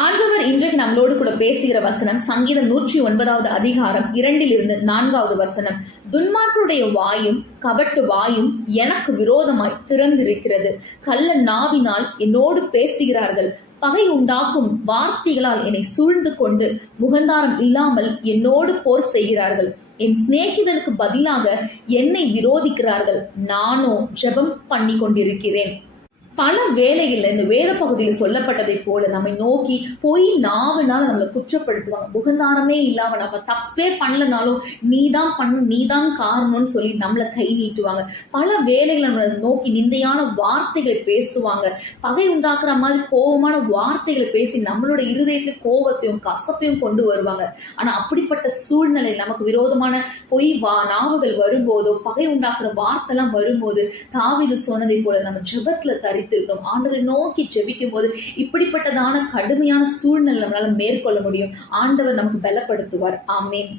ஆண்டவர் இன்றைக்கு நம்மளோடு கூட பேசுகிற வசனம் சங்கீதம் 109 அதிகாரம் 2-4 வசனம். துன்மார்க்கருடைய வாயும் கபட்டு வாயும் எனக்கு விரோதமாய் திறந்திருக்கிறது. கள்ள நாவினால் என்னோடு பேசுகிறார்கள். பகை உண்டாக்கும் வார்த்தைகளால் என்னை சூழ்ந்து கொண்டு முகந்தாரம் இல்லாமல் என்னோடு போர் செய்கிறார்கள். என் சிநேகிதனுக்கு பதிலாக என்னை விரோதிக்கிறார்கள். நானோ ஜெபம் பண்ணி கொண்டிருக்கிறேன். பல வேளைகள்ல இந்த வேத பகுதியில் சொல்லப்பட்டதை போல நம்மை நோக்கி பொய் நாவனால நம்மளை குற்றப்படுத்துவாங்க. முகந்தாரமே இல்லாம நம்ம தப்பே பண்ணலனாலும் நீதான் காரணம்னு சொல்லி நம்மளை கை நீட்டுவாங்க. பல வேளைகள் நம்மளை நோக்கி நிந்தையான வார்த்தைகளை பேசுவாங்க. பகை உண்டாக்குற மாதிரி கோபமான வார்த்தைகளை பேசி நம்மளோட இருதயத்துல கோபத்தையும் கசப்பையும் கொண்டு வருவாங்க. ஆனா அப்படிப்பட்ட சூழ்நிலை நமக்கு விரோதமான பொய் நாவுகள் வரும்போதோ பகை உண்டாக்குற வார்த்தை எல்லாம் வரும்போது தாவீது சொன்னதை போல நம்ம ஜெபத்துல ஆண்டவரை நோக்கி ஜெபிக்கும் போது இப்படிப்பட்டதான கடுமையான சூழ்நிலை நம்மளால மேற்கொள்ள முடியும். ஆண்டவர் நமக்கு பலப்படுத்துவார். ஆமென்.